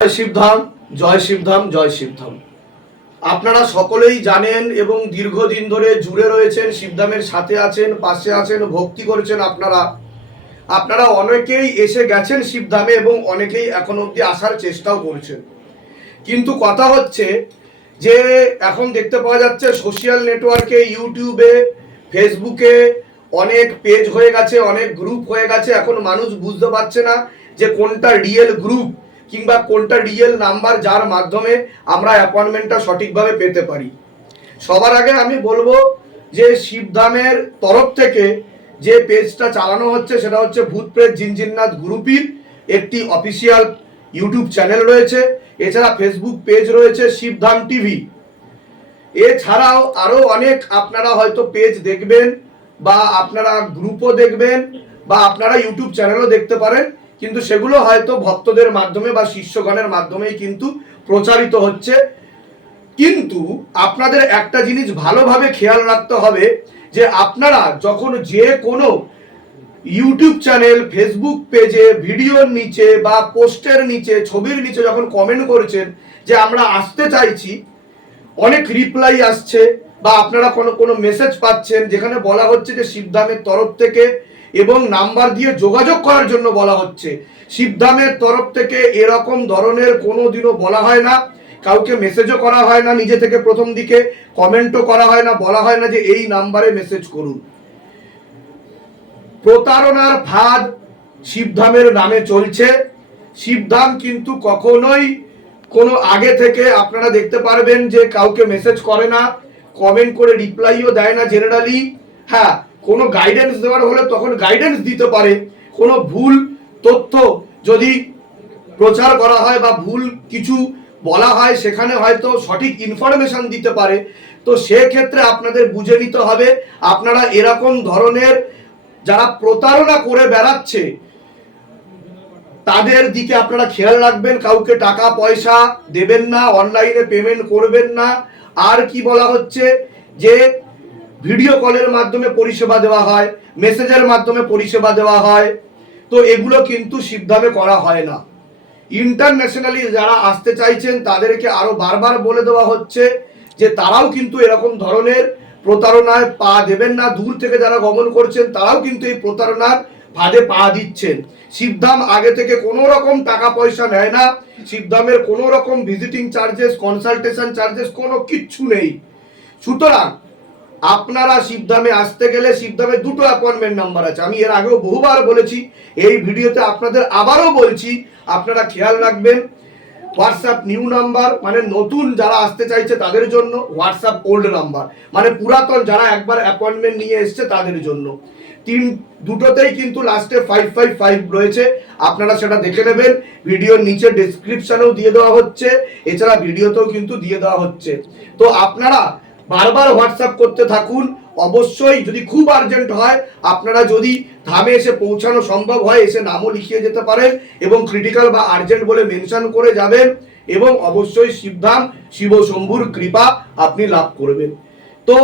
জয় শিবধাম, জয় শিবধাম, জয় শিবধাম। আপনারা সকলেই জানেন এবং দীর্ঘদিন ধরে জুড়ে রয়েছেন, শিবধামের সাথে আছেন, পাশে আছেন, ভক্তি করেছেন। আপনারা অনেকেই এসে গেছেন শিবধামে এবং অনেকেই এখন অবধি আসার চেষ্টাও করছেন। কিন্তু কথা হচ্ছে যে এখন দেখতে পাওয়া যাচ্ছে সোশ্যাল নেটওয়ার্কে, ইউটিউবে, ফেসবুকে অনেক পেজ হয়ে গেছে, অনেক গ্রুপ হয়ে গেছে। এখন মানুষ বুঝতে পারছে না যে কোনটা রিয়েল গ্রুপ কিংবা কোনটা রিয়েল নাম্বার যার মাধ্যমে আমরা অ্যাপয়েন্টমেন্টটা সঠিকভাবে পেতে পারি। সবার আগে আমি বলবো যে শিবধামের তরফ থেকে যে পেজটা চালানো হচ্ছে সেটা হচ্ছে ভূতপ্রেত জিনজিন্নাথ গ্রুপের একটি অফিসিয়াল ইউটিউব চ্যানেল রয়েছে। এছাড়া ফেসবুক পেজ রয়েছে শিবধাম টিভি। এছাড়াও আরও অনেক আপনারা হয়তো পেজ দেখবেন বা আপনারা গ্রুপও দেখবেন বা আপনারা ইউটিউব চ্যানেলও দেখতে পারেন, কিন্তু সেগুলো হয়তো ভক্তদের মাধ্যমে বা শিষ্যগণের মাধ্যমেই কিন্তু প্রচারিত হচ্ছে। কিন্তু আপনাদের একটা জিনিস ভালোভাবে খেয়াল রাখতে হবে যে আপনারা যখন যে কোনো ইউটিউব চ্যানেল, ফেসবুক পেজে ভিডিওর নিচে বা পোস্টের নিচে, ছবির নিচে যখন কমেন্ট করছেন যে আমরা আসতে চাইছি, অনেক রিপ্লাই আসছে বা আপনারা কোনো মেসেজ পাচ্ছেন যেখানে বলা হচ্ছে যে শিবধামের তরফ থেকে এবং নাম্বার দিয়ে যোগাযোগ করার জন্য বলা হচ্ছে। শিবধামের তরফ থেকে এরকম ধরনের কোনো দিনও বলা হয় না, কাউকে মেসেজও করা হয় না, নিজে থেকে প্রথম দিকে কমেন্টও করা হয় না, বলা হয় না যে এই নাম্বারে মেসেজ করুন। প্রতারণার ফাঁদ শিবধামের নামে চলছে। শিবধাম কিন্তু কখনোই কোনো আগে থেকে আপনারা দেখতে পারবেন যে কাউকে মেসেজ করে না, কমেন্ট করে রিপ্লাইও দেয় না জেনারেলি। হ্যাঁ, কোনো গাইডেন্স দেওয়ার হলে তখন গাইডেন্স দিতে পারে। কোনো ভুল তথ্য যদি প্রচার করা হয় বা ভুল কিছু বলা হয় সেখানে হয়তো সঠিক ইনফরমেশন দিতে পারে। তো সেক্ষেত্রে আপনাদের বুঝে নিতে হবে আপনারা এরকম ধরনের যারা প্রতারণা করে বেড়াচ্ছে তাদের দিকে আপনারা খেয়াল রাখবেন। কাউকে টাকা পয়সা দেবেন না, অনলাইনে পেমেন্ট করবেন না। আর কি বলা হচ্ছে যে ভিডিও কলের মাধ্যমে পরিষেবা দেওয়া হয়, মেসেজের মাধ্যমে পরিষেবা দেওয়া হয়, তো এগুলো কিন্তু শিবধামে করা হয় না। ইন্টারন্যাশনালি যারা আসতে চাইছেন তাদেরকে আরো বারবার বলে দেওয়া হচ্ছে যে তারাও কিন্তু এরকম ধরনের প্রতারণায় পা দেবেন না। দূর থেকে যারা গমন করছেন তারাও কিন্তু এই প্রতারণার ফাঁদে পা দিচ্ছেন। শিবধাম আগে থেকে কোনো রকম টাকা পয়সা নেয় না। শিবধামের কোনো রকম ভিজিটিং চার্জেস, কনসালটেশন চার্জেস কোনো কিচ্ছু নেই। সুতরাং আপনারা শিবধামে আসতে গেলে শিবধামে দুটো অ্যাপয়েন্টমেন্ট নাম্বার আছে। আমি এর আগেও বহুবার বলেছি, এই ভিডিওতে আপনাদের আবারও বলছি, আপনারা খেয়াল রাখবেন। হোয়াটসঅ্যাপ নিউ নাম্বার মানে নতুন যারা আসতে চাইছে তাদের জন্য, হোয়াটসঅ্যাপ ওল্ড নাম্বার মানে পুরাতন যারা একবার অ্যাপয়েন্টমেন্ট নিয়ে এসছে তাদের জন্য। দুটোতেই কিন্তু লাস্টে 555 রয়েছে, আপনারা সেটা দেখে নেবেন। ভিডিওর নিচে ডেসক্রিপশনেও দিয়ে দেওয়া হচ্ছে, এছাড়া ভিডিওতেও কিন্তু দিয়ে দেওয়া হচ্ছে। তো আপনারা বারবার হোয়াটসঅ্যাপ করতে থাকুন। অবশ্যই যদি খুব আর্জেন্ট হয়, আপনারা যদি ধামে এসে পৌঁছানো সম্ভব হয় এসে নামও লিখিয়ে যেতে পারেন এবং ক্রিটিক্যাল বা আর্জেন্ট বলে মেনশন করে যাবেন এবং অবশ্যই শিবধাম শিব শম্ভুর কৃপা আপনি লাভ করবেন। তো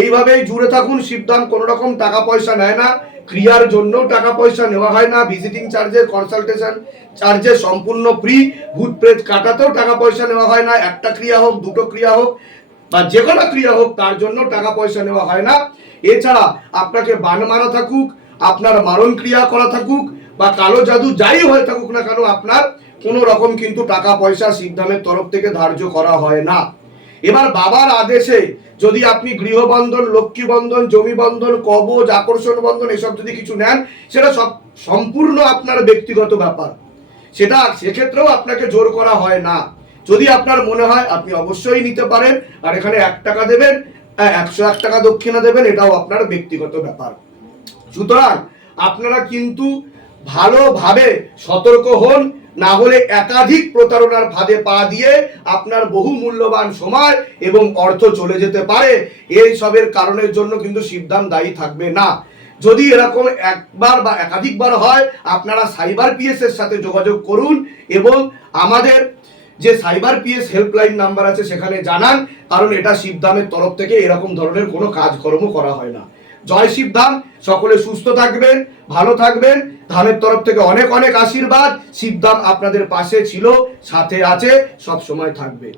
এইভাবেই জুড়ে থাকুন। শিবধাম কোনো রকম টাকা পয়সা নেয় না, ক্রিয়ার জন্য টাকা পয়সা নেওয়া হয় না, ভিজিটিং চার্জেস, কনসালটেশন চার্জেস সম্পূর্ণ ফ্রি। ভূত প্রেত কাটাতেও টাকা পয়সা নেওয়া হয় না, একটা ক্রিয়া হোক, দুটো ক্রিয়া হোক বা যে কোনো ক্রিয়া হোক তার জন্য টাকা পয়সা নেওয়া হয় না। এছাড়া আপনাকে বান মারা থাকুক, আপনার মারণ ক্রিয়া করা থাকুক বা কালো জাদু যাই হয়ে থাকুক না কেন, আপনার কোনো রকম কিন্তু টাকা পয়সা শিবধামের তরফ থেকে ধার্য করা হয় না। এবার বাবার আদেশে যদি আপনি গৃহবন্ধন, লক্ষ্মী বন্ধন, জমি বন্ধন, কবচ, আকর্ষণ বন্ধন এসব যদি কিছু নেন, সেটা সব সম্পূর্ণ আপনার ব্যক্তিগত ব্যাপার। সেক্ষেত্রেও আপনাকে জোর করা হয় না। যদি আপনার মনে হয় আপনি অবশ্যই নিতে পারেন। আর এখানে 1 টাকা দেবেন, 101 টাকা দক্ষিণা দেবেন, এটাও আপনার ব্যক্তিগত ব্যাপার। সুতরাং আপনারা কিন্তু ভালোভাবে সতর্ক হন, না হলে একাধিক প্রতারণার ফাঁদে পা দিয়ে আপনার বহু মূল্যবান সময় এবং অর্থ চলে যেতে পারে। এই সবের কারণের জন্য কিন্তু শিবধাম দায়ী থাকবে না। যদি এরকম একবার বা একাধিকবার হয়, আপনারা সাইবার পিএস এর সাথে যোগাযোগ করুন এবং আমাদের যে সাইবার পিএস হেল্পলাইন নাম্বার আছে সেখানে জানান, কারণ এটা শিবধামের তরফ থেকে এরকম ধরনের কোনো কাজকর্ম করা হয় না। জয় শিবধাম। সকলে সুস্থ থাকবেন, ভালো থাকবেন। ধামের তরফ থেকে অনেক অনেক আশীর্বাদ। শিবধাম আপনাদের পাশে ছিল, সাথে আছে, সব সময় থাকবে।